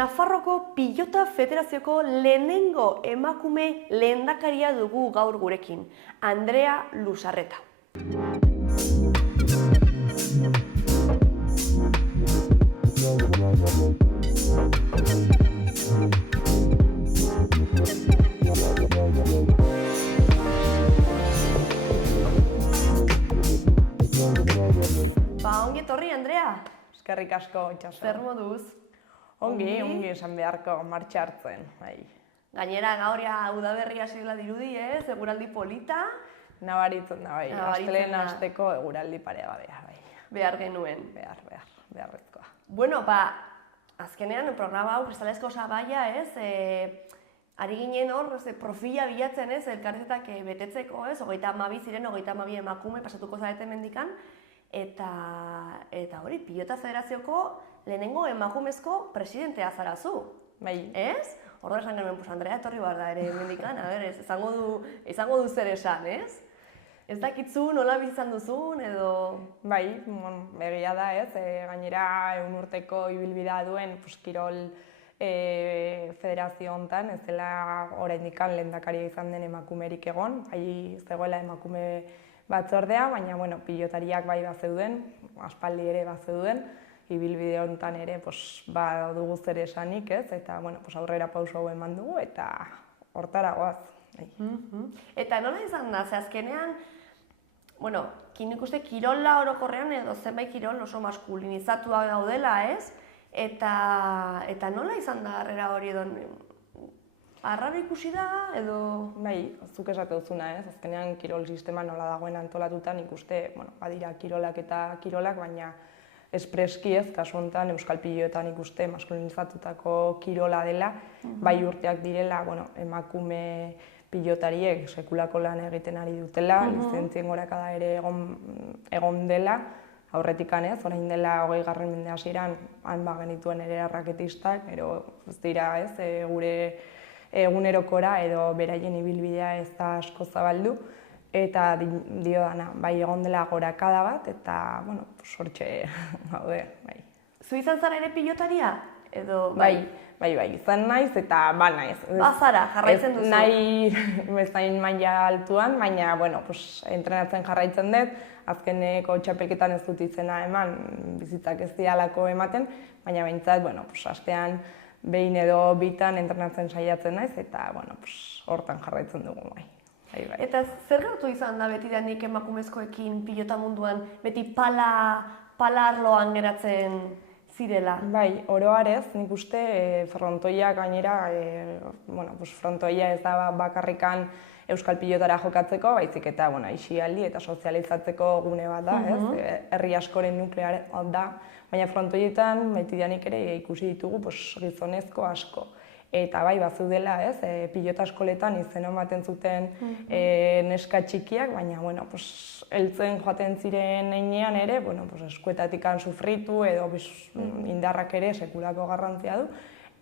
Nafarroko Pilota Federazioko lehenengo emakume lehendakaria dugu gaur gurekin, Andrea Lusarreta. Ongi etorri, Andrea. Eskerrik asko, itxaso. Zer moduz? Ongi esan beharko martxa hartzen. Gainera gauria udaberria zirela dirudi, eguraldi polita. Nabaritzen da, astelehen hasteko eguraldi paregabea. Behar genuen. Beharrezkoa. Bueno, azkenean programa hau kristalezko osabaia, ari ginen hor, profila bilatzen, elkarrezetak betetzeko, 32 ziren, 32 emakume pasatuko zarete mendikan, eta hori, Pilota Federazioko lehenengo emakumezko presidentea zarazu. Bai. Ez? Horra esan genuen, Andrea, etorri behar da ere mendikan, izango du zer esan, ez? Ez dakitzu, nola bizitzan duzun, edo... Bai, egia da, gainera 1 urteko ibilbidea duen Kirol Federazio hontan, ez dela oraindik lehendakaria izan den emakumerik egon, bai zegoela emakume batzordea, baina pilotariak bai bazeuden, aspaldi ere bazeuden, ibilbide honetan ere dugu zer esanik, eta aurrera pauso hau eman dugu, eta hortara goaz. Eta nola izan da, ze azkenean, nik uste kirola orokorrean edo zenbait kirol oso maskulinizatua gaudela, ez? Eta nola izan da harrera hori edo arraro ikusi da, edo... Bai, zuk esate duzuna, ez? Azkenean kirol sistema nola dagoen antolatuta, nik uste, badira kirolak eta kirolak, baina espreski ez, kasu honetan Euskal Pilotan ikuste maskulinizatutako kirola dela, bai urteak direla, emakume pilotariek sekulako lan egiten ari dutela, lizentzien gorakada ere egon dela, aurretikan ez, orain dela 20. mende hasieran han genituen ere raketistak, ez dira ez, gure egunerokora edo beraien ibilbidea ez da asko zabaldu, eta dio dana, bai egon dela gorakada bat, eta, sortxe gaude, bai. Zu izan zara ere pilotaria? Edo... Bai, izan naiz eta naiz. Bazara, jarraitzen duzu? Nahi bezain maila altuan, baina, entrenatzen jarraitzen dut, azkeneko txapelketan ez dut izena eman, bizitzak ez dialako ematen, baina behintzat, astean behin edo bitan entrenatzen saiatzen naiz, eta, hortan jarraitzen dugu, bai. Eta zer gertu izan da betidanik emakumezkoekin pilota munduan, beti pala arloan geratzen zirela? Bai, oroarez, nik uste frontoia gainera, frontoia ez da bakarrikan Euskal Pilotara jokatzeko, baizik eta aisialdi eta sozializatzeko gune bat da, herri askoren nuklear da, baina frontoietan betidanik ere ikusi ditugu gizonezko asko. Eta bai, bazeudela, pilota eskoletan izena ematen zuten neska txikiak, baina, heltzen joaten ziren heinean ere, eskuetatik sufritu edo indarrak ere sekulako garrantzia du,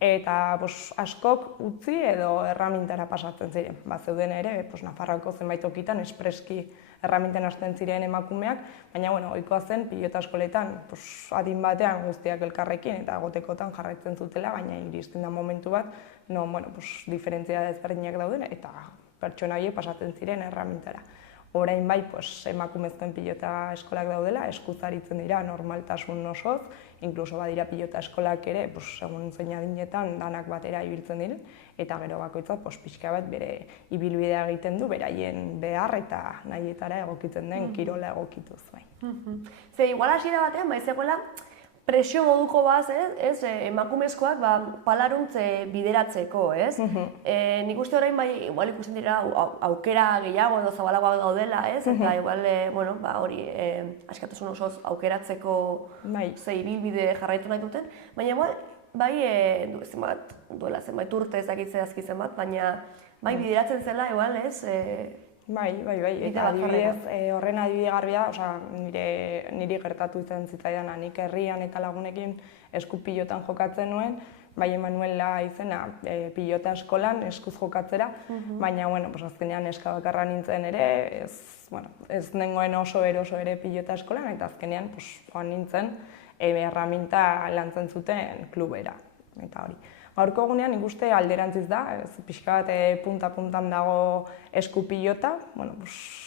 eta askok utzi edo erramintara pasatzen ziren. Bazeuden ere, Nafarroako zenbait tokitan espreski erraminten hasten ziren emakumeak, baina, ohikoa zen pilota eskoletan adin batean guztiak elkarrekin eta gotekotan jarraitzen zutela, baina iristen da momentu bat, diferentzia ezberdinak dauden eta pertsona horiek pasatzen ziren erramintara. Orain bai, emakumezkoen pilota eskolak daudela, eskuzaritzen dira normaltasun osoz, inkluso badira pilota eskolak ere, egun zein adinetan danak batera ibiltzen diren, eta gero bakoitza pixka bat bere ibilbidea egiten du, beraien behar eta nahietara egokitzen den kirola egokituz. Ze, igual hasiera batean, zegoela presio moduko baz, emakumezkoak palaruntz bideratzeko, ez? Nik uste orain igual ikusten dira aukera gehiago edo zabalagoak gaudela, ez? Eta igual, hori askatasun osoz aukeratzeko ibilbide jarraitu nahi duten, baina duela zenbait urte ezakitzea azki zenbat, baina bideratzen zela, igual, ez? Bai, eta adibidez, horren adibide garbia, niri gertatu izan zitzaidan, nik herrian eta lagunekin eskupilotan jokatzen nuen, bai Emanuela izena pilota eskolan eskuz jokatzera, baina, azkenean eska bakarra nintzen ere, ez nengoen oso eroso ere pilota eskolan, eta azkenean joan nintzen erraminta lantzen zuten klubera. eta hori. Gaurko egunean nik uste alderantziz da, pixka bat punta-puntan dago eskupilota,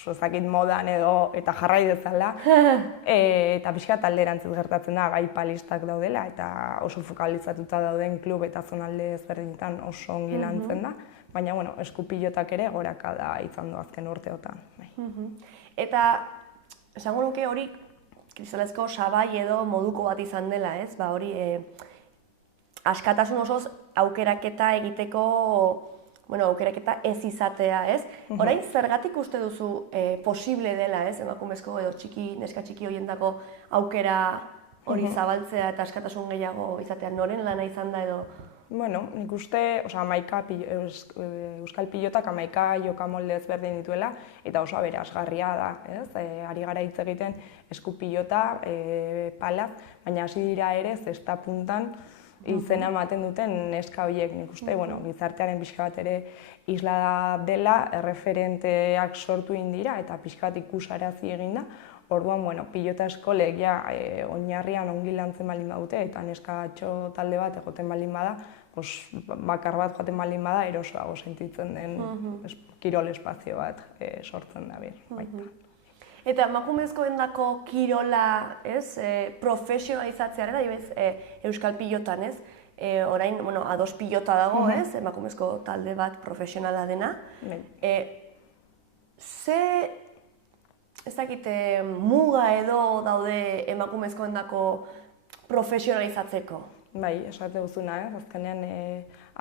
ez dakit modan edo eta jarrai dezala, eta pixka bat alderantziz gertatzen da, gai palistak daudela, eta oso fokalizatuta dauden klub eta zonalde ezberdinetan oso ongi lantzen da, baina eskupilotak ere gorakada izan du azken urteotan. Eta esango nuke hori kristalezko sabai edo moduko bat izan dela, ez? Hori askatasun osoz aukeraketa egiteko, aukeraketa ez izatea, ez? Orain zergatik uste duzu posible dela, ez? Emakumezko edo neska txiki horiendako aukera hori zabaltzea eta askatasun gehiago izatea, noren lana izan da edo? Nik uste, euskal pilotak 11 jokamolde ezberdin dituela eta oso aberasgarria da, ez? Ari gara hitz egiten eskupilota, palaz, baina hasi dira ere zesta puntan izena ematen duten neska horiek, nik uste, gizartearen pixka bat ere isla dela, erreferenteak sortu indira eta pixka bat ikusarazi eginda. Orduan, pilota eskolek oinarrian ongi lantzen baldin badute eta neskatxo talde bat egoten baldin bada, bakar bat joaten baldin bada, erosoago sentitzen den kirol espazio bat sortzen da baita. Eta emakumezkoendako kirola, profesionalizatzearen, adibidez, euskal pilotan, ez? Orain, ados pilota dago, ez? Emakumezko talde bat profesionala dena. Ze, ez dakit, muga edo daude emakumezkoendako profesionalizatzeko? Bai, esate duzuna, ez? Azkenean,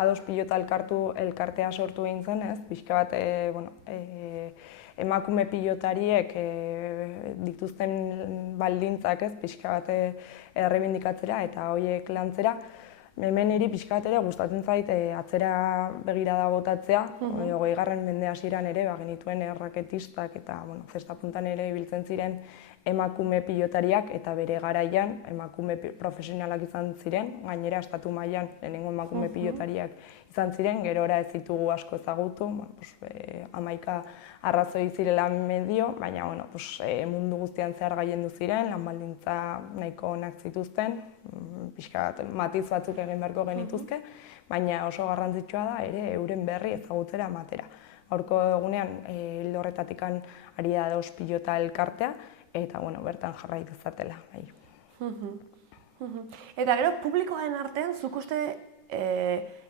ados pilota elkartea sortu egin zen, ez? Pixka bat, emakume pilotariek dituzten baldintzak, ez? Pixka bat errebindikatzera eta horiek lantzera. Hemen niri pixka bat ere gustatzen zait atzera begirada botatzea, 20. mende hasieran ere genituen erraketistak eta zesta puntan ere ibiltzen ziren emakume pilotariak eta bere garaian emakume profesionalak izan ziren, gainera estatu mailan lehenengo emakume pilotariak izan ziren, gerora ez ditugu asko ezagutu, 11 arrazoi zirela medio, baina mundu guztian zehar gailendu ziren, lan baldintza nahiko onak zituzten, pixka bat matiz batzuk egin beharko genituzke, baina oso garrantzitsua da ere euren berri ezagutzera ematera. Gaurko egunean ildo horretatik ari da ados pilota elkartea, eta bertan jarrai dezatela. Eta gero, publikoaren artean, zuk uste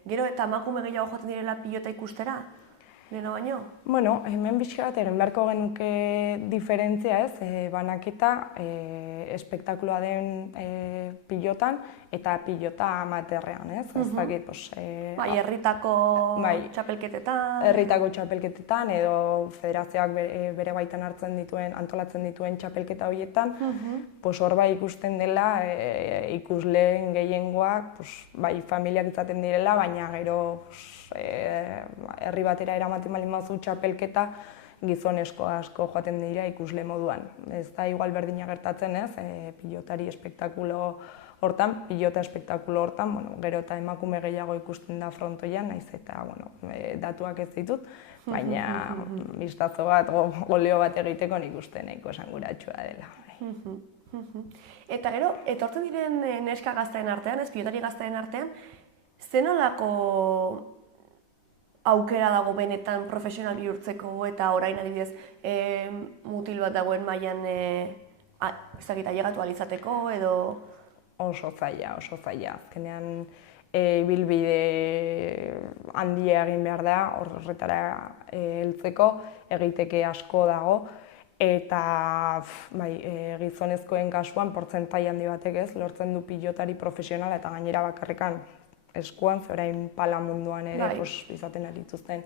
gero eta emakume gehiago joaten direla pilota ikustera? Leno baino? Hemen pixka bat egin beharko genuke diferentzia, ez? Banaketa espektakuloa den pilotan eta pilota amaterrean, ez? Ez dakit, herritako txapelketetan? Herritako txapelketetan edo federazioak bere baitan antolatzen dituen txapelketa horietan, hor bai ikusten dela ikusleen gehiengoak, bai familiak izaten direla, baina gero herri batera eramaten baldin baduzu txapelketa gizonezko asko joaten dira ikusle moduan. Ez da igual berdina gertatzen, ez? Pilota espektakulo hortan, gero eta emakume gehiago ikusten da frontoian, naiz eta datuak ez ditut, baina bistazo bat, goleo bat egiteko nik uste nahiko esanguratsua dela. Eta gero, etortzen diren neska gazteen artean, ez pilotari gazteen artean, zenolako aukera dago benetan profesional bihurtzeko eta orain adibidez mutil bat dagoen mailan ailegatu ahal izateko edo? Oso zaila. Azkenean ibilbide handia egin behar da horretara heltzeko, egiteke asko dago eta gizonezkoen kasuan portzentai handi batek ez lortzen du pilotari profesionala eta gainera bakarrikan eskuan, orain pala munduan ere izaten dituzten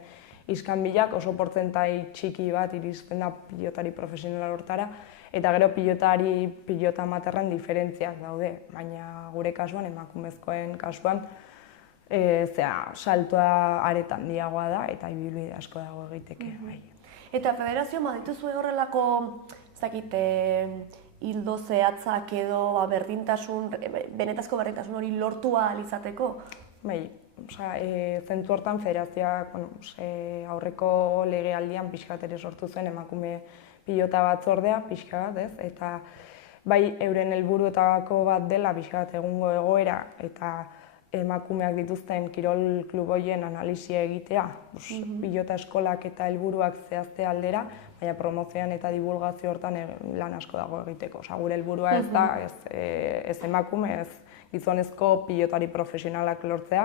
iskanbilak, oso portzentai txiki bat iristen da pilotari profesional hortara, eta gero pilota amaterren diferentziak daude, baina gure kasuan, emakumezkoen kasuan, saltoa aretan handiagoa da eta ibilbide asko dago egiteke. Eta federazio badituzu horrelako, hildo zehatzak edo benetazko berdintasun hori lortu ahal izateko? Zentu hortan federazioak aurreko legealdian pixka bat ere sortu zen emakume pilota batzordea pixka bat, ez? Eta bai euren helburuetako bat dela pixka bat egungo egoera eta emakumeak dituzten kirol klub horien analisia egitea, pilota eskolak eta helburuak zehazte aldera, baina promozioan eta divulgazio hortan lan asko dago egiteko. Gure helburua ez da, ez emakume, ez gizonezko pilotari profesionalak lortzea,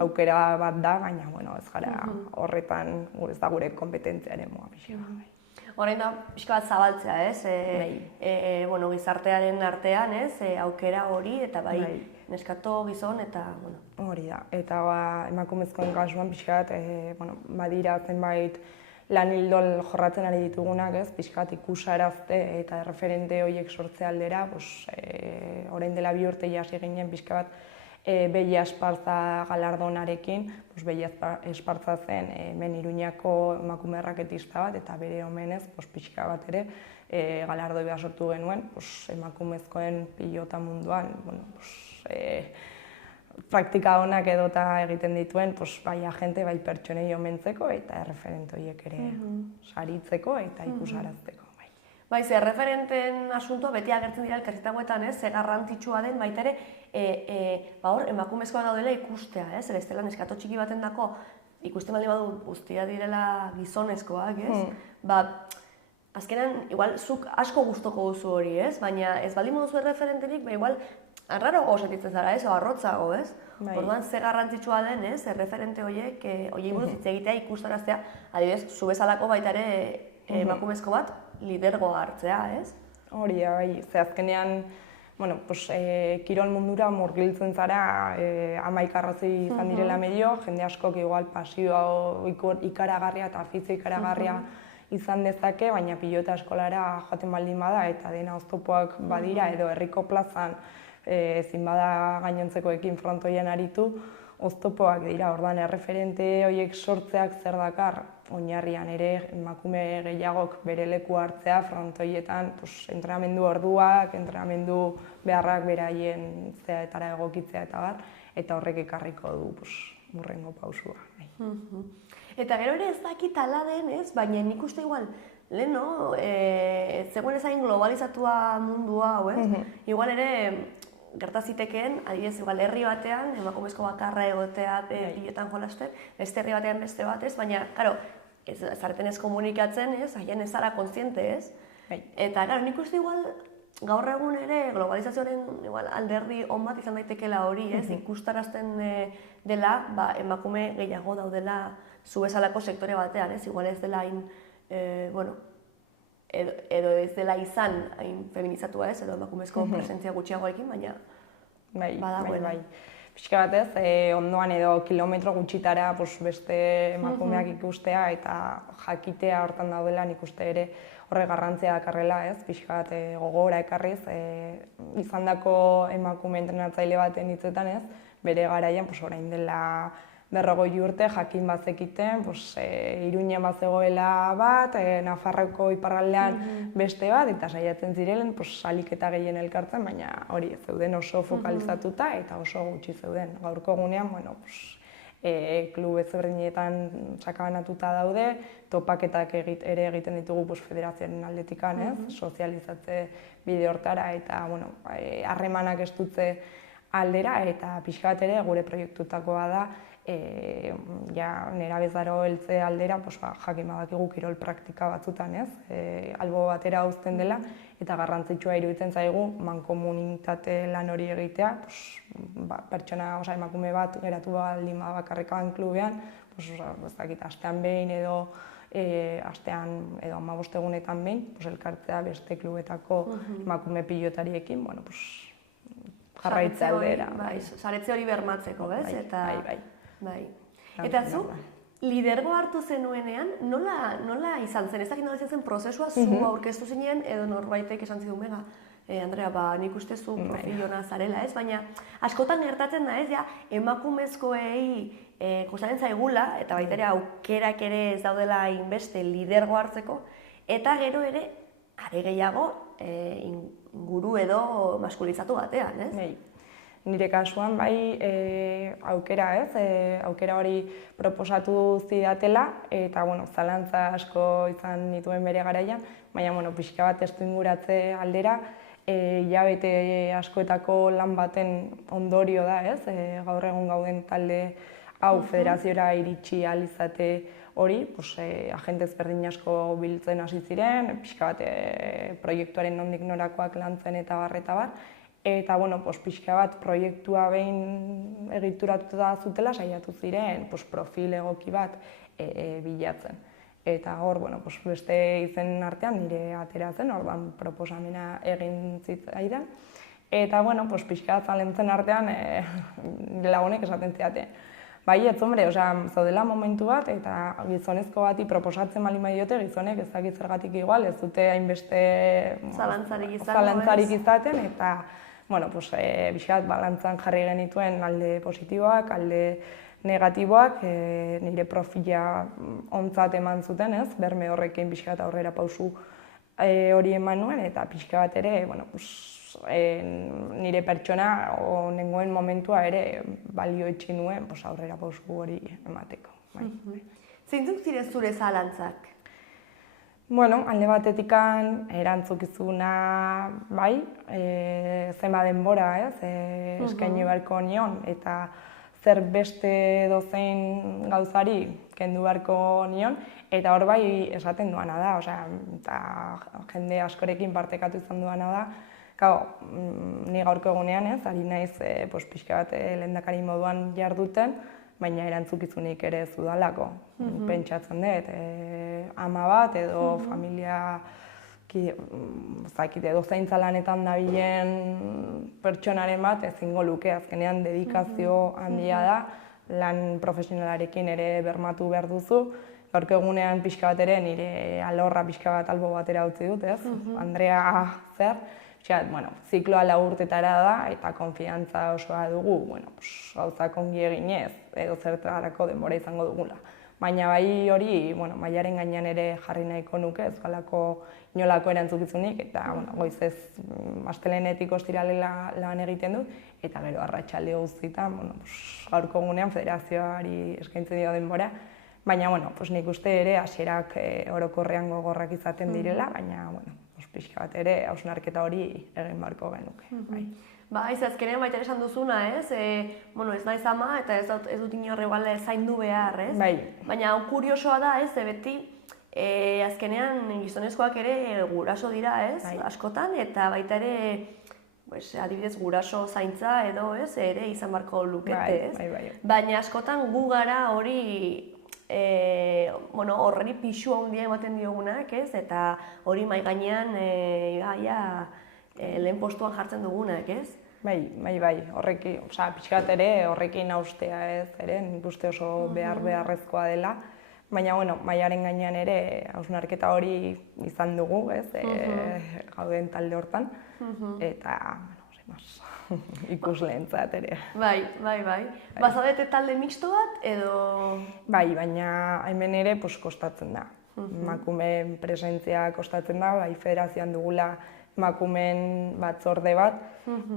aukera bat da, baina ez gara horretan ez da gure kompetentzia eremua. Orain da, pixka bat zabaltzea, gizartearen artean, aukera hori, eta bai, neskato, gizon, eta, Hori da, eta emakumezkoen kasuan pixka bat, badira zenbait lan hildol jorratzen ari ditugunak, pixka bat ikusarazte eta referente horiek sortze aldera, orain dela 2 urte hasi ginen pixka bat Beia Esparza galardonarekin, Beia Esparza zen hemen Iruñako emakume erraketista bat, eta bere omenez pixka bat ere galardoi behar sortu genuen emakumezkoen pilota munduan, praktika honak edota egiten dituen bai agente, bai pertsonei omentzeko eta erreferente horiek ere saritzeko eta ikusarazteko. Bai, ze erreferenten asuntoa beti agertzen dira elkarrizketakoetan, ze garrantzitsua den baita ere, emakumezkoak daudela ikustea, bestela neskato txiki baten dako ikusten baldin badu guztia direla gizonezkoak, azkenan, igual, zuk asko gustoko duzu hori, baina ez baldin moduzu erreferenterik, igual, arraro sentitzen zara, o arrotzago, Orduan, ze garrantzitsua den, erreferente horiek, horiek buruz hitz egitea ikustaraztea, adibidez, zu bezalako baita ere emakumezko bat lidergoa hartzea, Hori da, bai, ze azkenean, kirol mundura murgiltzen zara 11 arrazoi izan direla medio, jende askok igual pasioa ikaragarria eta afizio ikaragarria izan dezake, baina pilota eskolara joaten baldin bada eta dena oztopoak badira edo herriko plazan ezin bada gainontzekoekin frontoian aritu, oztopoak dira, orduan erreferente horiek sortzeak zer dakar, oinarrian ere emakume gehiagok bere leku hartzea frontoietan, entrenamendu orduak, entrenamendu beharrak beraien zeaetara egokitzea eta bar, eta horrek ekarriko du hurrengo pausua. Eta gero ere ez dakit ala den, baina nik uste igual, lehen, zegoen ezain globalizatua mundua hau, igual ere gertazitekeen, adibidez, herri batean, emakumezko bakarra egotea pilotan jolasten, beste herri batean beste bat, baina, karo, zareten ez komunikatzen, haien ez zara kontziente, Eta, karo, nik uste igual, gaur egun ere, globalizazioaren alderdi on bat izan daitekeela hori, ikustarazten dela, emakume gehiago daudela zu bezalako sektore batean, igual ez dela hain, edo ez dela izan hain feminizatua edo emakumezko presentzia gutxiagoekin, baina badagoela. Pixka batez, ondoan edo kilometro gutxitara beste emakumeak ikustea eta jakitea hortan daudela nik uste ere horre garrantzia dakarrela, pixka bat gogora ekarriz, izandako emakume entrenatzaile baten hitzetan, bere garaian orain dela 40 urte jakin bazekiten, Iruñan bazegoela bat, Nafarroko iparraldean beste bat, eta saiatzen ziren saliketa gehien elkartzen, baina hori zeuden oso fokalizatuta eta oso gutxi zeuden. Gaurko egunean, klub ezberdinetan sakabanatuta daude, topaketak ere egiten ditugu federazioaren aldetikan, sozializatze bide hortara eta harremanak estutze aldera, eta pixka bat ere gure proiektutakoa da, nerabezaro heltze aldera, jakin badakigu kirol praktika batzutan, albo batera uzten dela, eta garrantzitsua iruditzen zaigu mankomunitate lan hori egitea, pertsona, emakume bat geratu baldin bakarrekan klubean, astean behin edo astean edo 15 egunetan behin, elkartzea beste klubetako emakume pilotariekin, jarraitza aldera. Saretze hori bermatzeko, Bai. Eta zu, lidergo hartu zenuenean, nola izan zen? Ez dakit nola izan zen prozesua zu aurkeztu zinen edo norbaitek esan zidun bega, Andrea, nik uste zu profiliona zarela, baina askotan gertatzen da, emakumezkoei kostaren zaigula, eta baita ere aukerak ere ez daudela inbeste lidergo hartzeko, eta gero ere, are gehiago, inguru edo maskulizatu batean, Nire kasuan aukera aukera hori proposatu zidatela, eta zalantza asko izan nituen bere garaian, baina pixka bat testu inguratze aldera, hilabete askoetako lan baten ondorio da, ez? Gaur egun gauden talde hau federaziora iritsi ahal izate hori, agente ezberdin asko biltzen hasi ziren, pixka bat proiektuaren nondik norakoak lantzen eta bar. Eta, pixka bat proiektua behin egituratuta zutela saiatu ziren profil egoki bat bilatzen. Eta hor, beste izen artean nire atera zen, orduan proposamena egin zitzaidan. Eta, pixka bat zalentzen artean lagunek esaten zidaten. Bai, hombre, zaudela momentu bat, eta gizonezko bati proposatzen baldin badiote, gizonek ez dakit zergatik igual, ez dute hainbeste zalantzarik izaten, eta pixka bat balantzan jarri genituen alde positiboak, alde negatiboak, nire profila ontzat eman zuten, ez? Berme horrekin pixka bat aurrera pausu hori eman nuen, eta pixka bat ere, nire pertsona nengoen momentua ere balioetsi nuen aurrera pausu hori emateko. Zeintzuk ziren zure zalantzak? Alde batetikan erantzukizuna bai, zenba denbora, eskaini beharko nion, eta zer beste dozein gauzari kendu beharko nion, eta hor bai esaten duana da, eta jende askorekin partekatu izan duana da. Ni gaurko egunean ari naiz pixka bat lehendakari moduan jarduten, baina erantzukizunik ere ez dudalako. Pentsatzen dut, ama bat edo familia edo zaintza lanetan dabilen pertsonaren bat ezingo luke, azkenean dedikazio handia da, lan profesionalarekin ere bermatu behar duzu. Gaurko egunean pixka bat ere nire alorra pixka bat albo batera utzi dut, ez? Andrea zer? Zikloa 4 urtetara da eta konfiantza osoa dugu, gauzak ongi eginez edo zertarako denbora izango dugula. Baina bai hori, mailaren gainean ere jarri nahiko nuke, ez galako inolako erantzukizunik, eta goizez astelehenetik ostiralela lan egiten dut, eta gero arratsalde guztietan, gaurko egunean federazioari eskaintzen dio denbora, baina nik uste ere hasierak orokorrean gogorrak izaten direla, baina pixka bat ere hausnarketa hori egin beharko genuke. Ez azkenean baita esan duzuna, ez naiz ama eta ez dut inorre zaindu behar, ez? Baina kuriosoa da, ez, beti azkenean gizonezkoak ere guraso dira, ez, askotan, eta baita ere adibidez guraso zaintza edo ez, ere izan beharko lukete, ez? Baina askotan gu gara hori horreri pixua handia ematen diogunak, ez? Eta hori mahai gainean lehen postuan jartzen dugunak, ez? Bai, horrekin, pixkat ere horrekin haustea ez, nik uste oso beharrezkoa dela. Baina, mahaiaren gainean ere hausnarketa hori izan dugu, ez? Gauden talde hortan. Eta, ikusleentzat ere. Bai. Bazaudete talde mixto bat edo? Bai, baina hemen ere kostatzen da. Emakumeen presentzia kostatzen da, bai federazioan dugula emakumeen batzorde bat,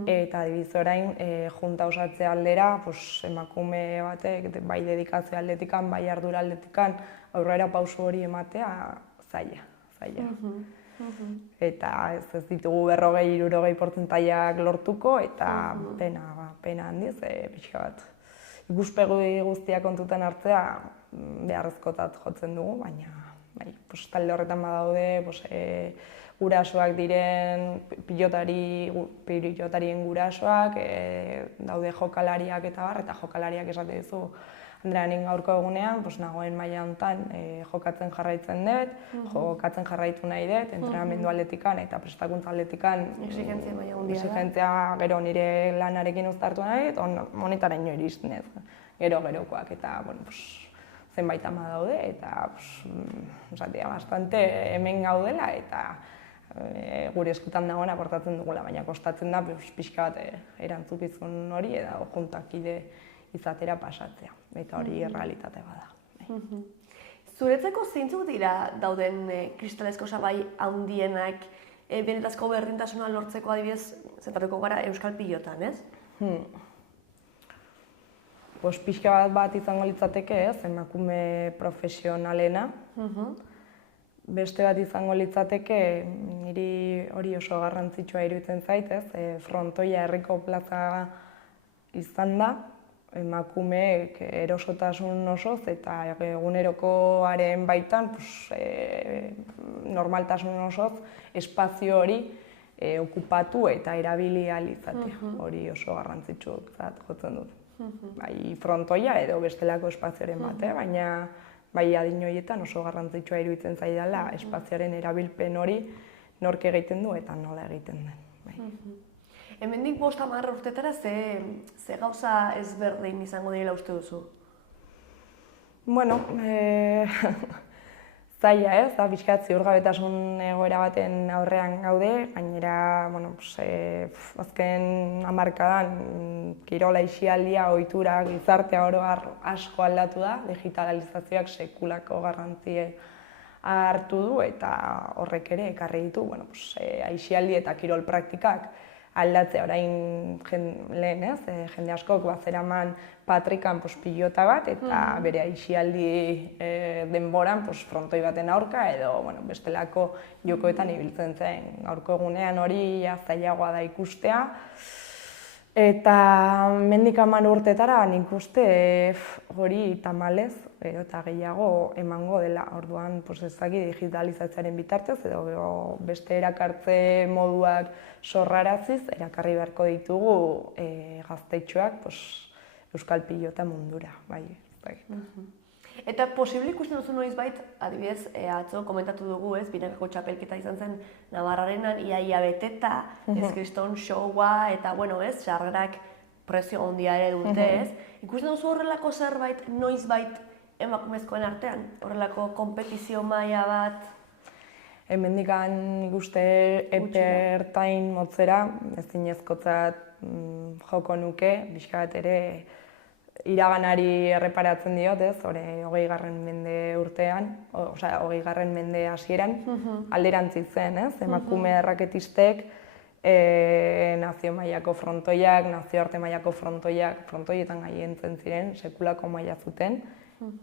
eta adibidez orain junta osatze aldera emakume batek bai dedikazio aldetikan, bai ardura aldetikan aurrera pausu hori ematea zaila. Eta ez ditugu 40-60% lortuko, eta pena handiz, pixka bat. Ikuspegi guztiak kontutan hartzea beharrezkotzat jotzen dugu, baina talde horretan badaude gurasoak diren, pilotarien gurasoak, daude jokalariak eta bar, eta jokalariak esate dizu Andrea, nik gaurko egunean, nagoen maila honetan jokatzen jarraitzen dut, jokatzen jarraitu nahi dut, entrenamendu atletikan eta prestakuntza atletikan exigentzia maila handia da. Exigentzia gero nire lanarekin uztartu nahi dut, honetaraino iristen ez. Gero-gerokoak eta zenbait ama daude eta bastante hemen gaudela eta gure eskutan dagoen aportatzen dugula, baina kostatzen da pixka bat erantzukizun hori edo juntakide izatera pasatzea, eta hori errealitate bada. Zuretzako zeintzuk dira dauden kristalezko osagai handienak benetazko berdintasuna lortzeko adibidez zentratuko gara euskal pilotan, ez? Pixka bat izango litzateke ez, emakume profesionalena. Beste bat izango litzateke, niri hori oso garrantzitsua iruditzen zait, frontoia herriko plaza izan da, emakumeek erosotasun osoz eta egunerokoaren baitan normaltasun osoz espazio hori okupatu eta erabili ahal izatea. Hori oso garrantzitsutzat jotzen dut. Bai frontoia edo bestelako espazioaren bat, baina bai adin horietan oso garrantzitsua iruditzen zaidala espazioaren erabilpen hori nork egiten du eta nola egiten den. Bai. Hemendik 5-10 urtetara ze gauza ezberdin izango direla uste duzu? Bueno, zaila ez, da pixkat ziurgabetasun egoera baten aurrean gaude, gainera, azken hamarkadan kirola aisialdia, ohitura, gizartea oro asko aldatu da, digitalizazioak sekulako garrantzia hartu du eta horrek ere ekarri ditu, aisialdi eta kirol praktikak aldatzea orain lehen, jende askok bazeraman patrikan pilota bat eta bere aisialdi denboran frontoi baten aurka edo bestelako jokoetan ibiltzen zen. Gaurko egunean hori zailagoa da ikustea eta hemendik 10 urtetara nik uste hori tamalez eta gehiago emango dela. Orduan ezaki digitalizazioaren bitartez edo beste erakartze moduak sorraraziz erakarri beharko ditugu gaztetxoak euskal pilota mundura. Eta posible ikusten duzu noizbait, adibidez, atzo komentatu dugu, binakako txapelketa izan zen Navarrarenan ia beteta, kriston showa eta, sarrerak prezio handia ere dute, Ikusten duzu horrelako zerbait noizbait emakumezkoen artean? Horrelako konpetizio maila bat? Hemendikan nik uste epe ertain motzera, ezinezkotzat joko nuke, pixka bat ere iraganari erreparatzen diot, 20. mende urtean, 20. mende hasieran, alderantziz zen, emakume erraketistek, nazio mailako frontoiak, nazioarte mailako frontoiak, frontoietan gaientzen ziren, sekulako maila zuten,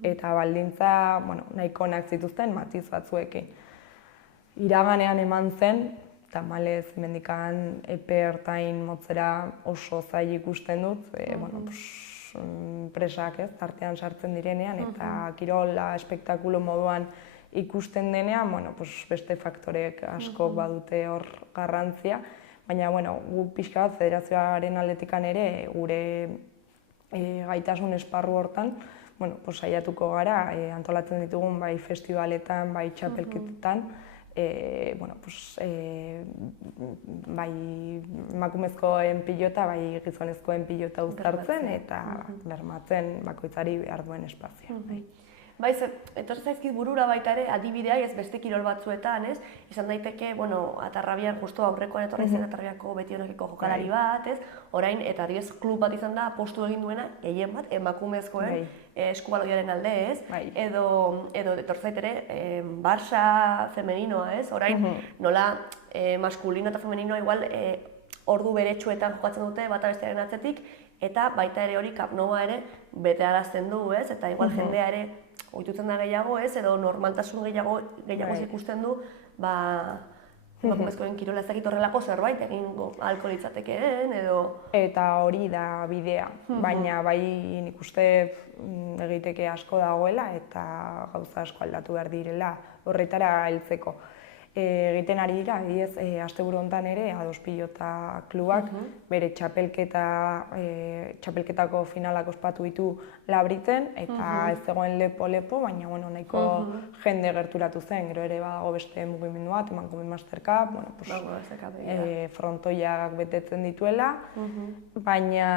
eta baldintza nahiko onak zituzten matiz batzuekin. Iraganean eman zen, tamalez mendikan epe ertain motzera oso zail ikusten dut, presak tartean sartzen direnean eta kirola espektakulo moduan ikusten denean, beste faktorek asko badute hor garrantzia, baina gu pixka bat federazioaren aldetikan ere gure gaitasun esparru hortan saiatuko gara antolatzen ditugun bai festivaletan, bai txapelketetan, bai emakumezkoen pilota, bai gizonezkoen pilota uztartzen eta bermatzen bakoitzari behar duen espazioa. Bai, etortzen zaizkit burura baita ere adibidea, ez beste kirol batzuetan, izan daiteke, Atarrabian, justu aurrekoan etorri zen Atarrabiako Betionakiko jokalari bat, orain, eta adibidez klub bat izan da apostu egin duena, gehien bat, emakumezkoen eskubaloiaren alde, edo etortzen zait ere, Barça femeninoa, orain, nola maskulino eta femeninoa igual ordu beretsuetan jokatzen dute bata bestearen atzetik, eta baita ere hori Camp Noua ere betearazten du, eta igual jendea ere ohitutzen da gehiago, edo normaltasun gehiago ikusten du, emakumezkoen kirola ez dakit horrelako zerbait egingo ahalko litzatekeen, edo... Eta hori da bidea, baina bai nik uste egiteke asko dagoela eta gauza asko aldatu behar direla horretara heltzeko. Egiten ari dira, asteburu honetan ere, Ados Pilota klubak bere txapelketako finalak ospatu ditu Labriten, eta ez zegoen lepo-lepo, baina nahiko jende gerturatu zen, gero ere badago beste mugimendu bat, Emakume Master Cup, frontoiak betetzen dituela, baina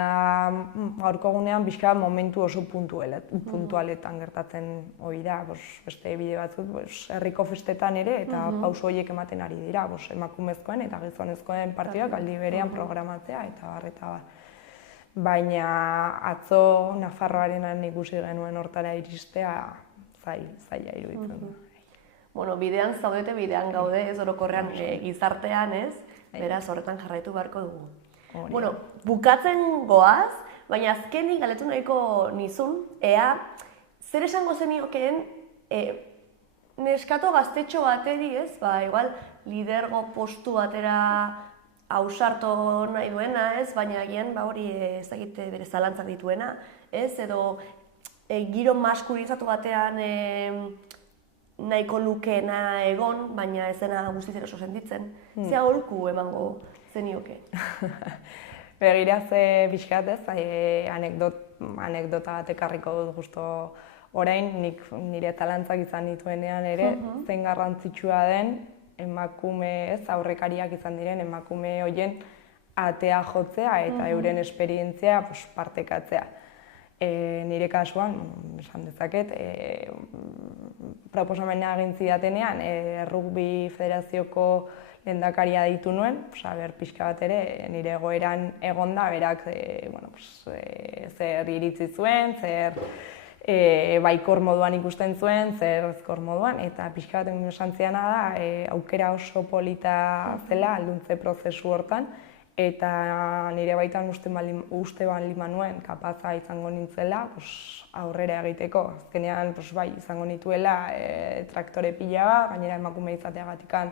gaurko egunean pixka momentu oso puntualetan gertatzen hori da, beste bide batzuk, herriko festetan ere, eta pauso horiek ematen ari dira, emakumezkoen eta gizonezkoen partidak aldi berean programatzea eta bar. Baina atzo Nafarroarenan ikusi genuen hortara iristea zaila iruditzen du. Bidean zaudete, bidean gaude, ez orokorrean gizartean, beraz horretan jarraitu beharko dugu. Bukatzen goaz, baina azkenik galetu nahiko nizun, ea zer esango zeniokeen neskato gaztetxo bateri, ez? Igual lidergo postu batera ausartu nahi duena, ez? Baina agian hori ez dakit bere zalantzak dituena, ez? Edo giro maskulinizatu batean nahiko lukeena egon, baina ez dena guztiz eroso sentitzen. Ze aholku emango zenioke? Begira ze pixkat ez, anekdota bat ekarriko dut justo orain, nik nire zalantzak izan dituenean ere, zein garrantzitsua den emakume, ez, aurrekariak izan diren emakume horien atea jotzea eta euren esperientzia partekatzea. Nire kasuan, esan dezaket, proposamena egin zidatenean, Rugby Federazioko lehendakaria deitu nuen, pixka bat ere nire egoeran egonda, berak zer iritzi zuen, zer baikor moduan ikusten zuen, zer ezkor moduan, eta pixka bat esan ziana da, aukera oso polita zela alduntze prozesu hortan, eta nire baitan uste bali manuen kapaza izango nintzela aurrera egiteko. Azkenean izango nituela traktore pila bat, gainera emakume izateagatikan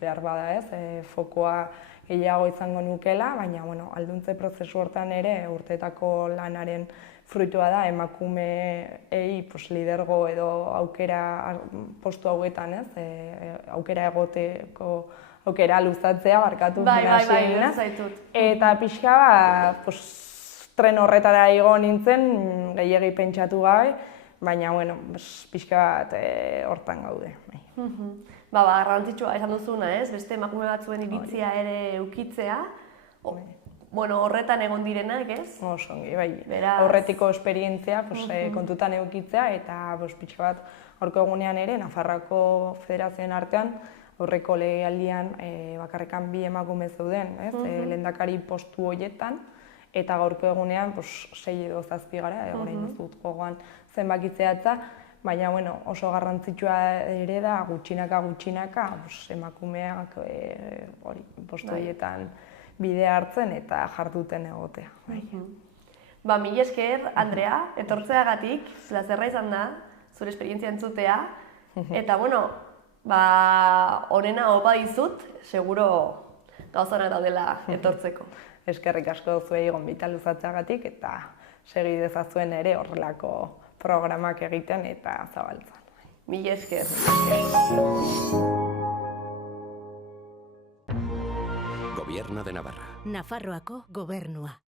behar bada ez, fokoa gehiago izango nukela, baina alduntze prozesu hortan ere urteetako lanaren fruitua da emakumeei lidergo edo aukera postu hauetan ez, aukera egoteko aukera luzatzea, barkatu Bai, zaitut. Eta pixka tren horretara igo nintzen, gehiegi pentsatu gabe, baina pixka bat hortan gaude. Garrantzitsua esan duzuna, ez? Beste emakume batzuen iritzia ere eukitzea, horretan egon direnak, ez? Osongi, bai. Aurretiko esperientzia kontutan eukitzea, eta pixka bat gaurko egunean ere, Nafarroako Federazioen artean, aurreko legealdian bakarrekan 2 emakume zeuden, lehendakari postu horietan, eta gaurko egunean 6 edo 7 gara, orain ez dut gogoan zenbakitzeatza, baina oso garrantzitsua ere da gutxinaka emakumeak postu horietan bidea hartzen eta jarduten egotea. Mila esker, Andrea, etortzeagatik, plazerra izan da, zure esperientzia entzutea, eta honena opa dizut, seguro gauzanak daudela etortzeko. Eskerrik asko zuei gonbita luzatzeagatik eta segi dezazuen ere horrelako programak egiten eta zabaltzan. Mila esker. Gobierno de Navarra. Nafarroako gobernua.